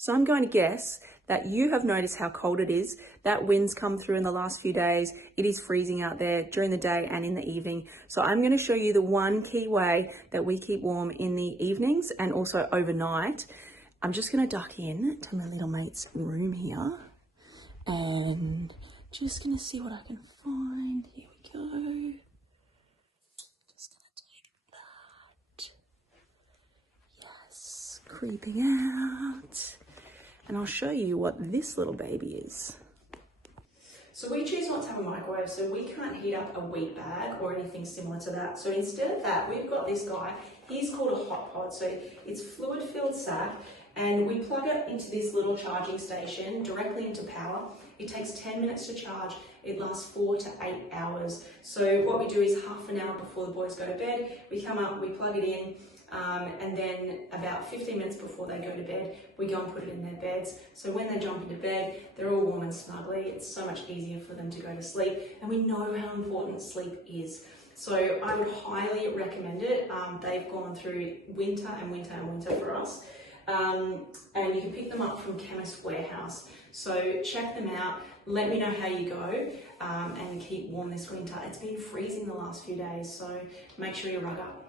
So I'm going to guess that you have noticed how cold it is. That wind's come through in the last few days. It is freezing out there during the day and in the evening. So I'm going to show you the one key way that we keep warm in the evenings and also overnight. I'm just going to duck in to my little mate's room here and just going to see what I can find. Here we go. Just going to take that. Yes, creeping out. And I'll show you what this little baby is. So we choose not to have a microwave, so we can't heat up a wheat bag or anything similar to that. So instead of that, we've got this guy. He's called a hot pot. So it's fluid-filled sack, and we plug it into this little charging station directly into power. It takes 10 minutes to charge. It lasts 4 to 8 hours. So what we do is half an hour before the boys go to bed, we come up, we plug it in, and then about 15 minutes before they go to bed, we go and put it in their beds. So when they jump into bed, they're all warm and snuggly. It's so much easier for them to go to sleep. And we know how important sleep is. So I would highly recommend it. They've gone through winter and winter and winter for us. And you can pick them up from Chemist Warehouse. So check them out. Let me know how you go and keep warm this winter. It's been freezing the last few days, so make sure you rug up.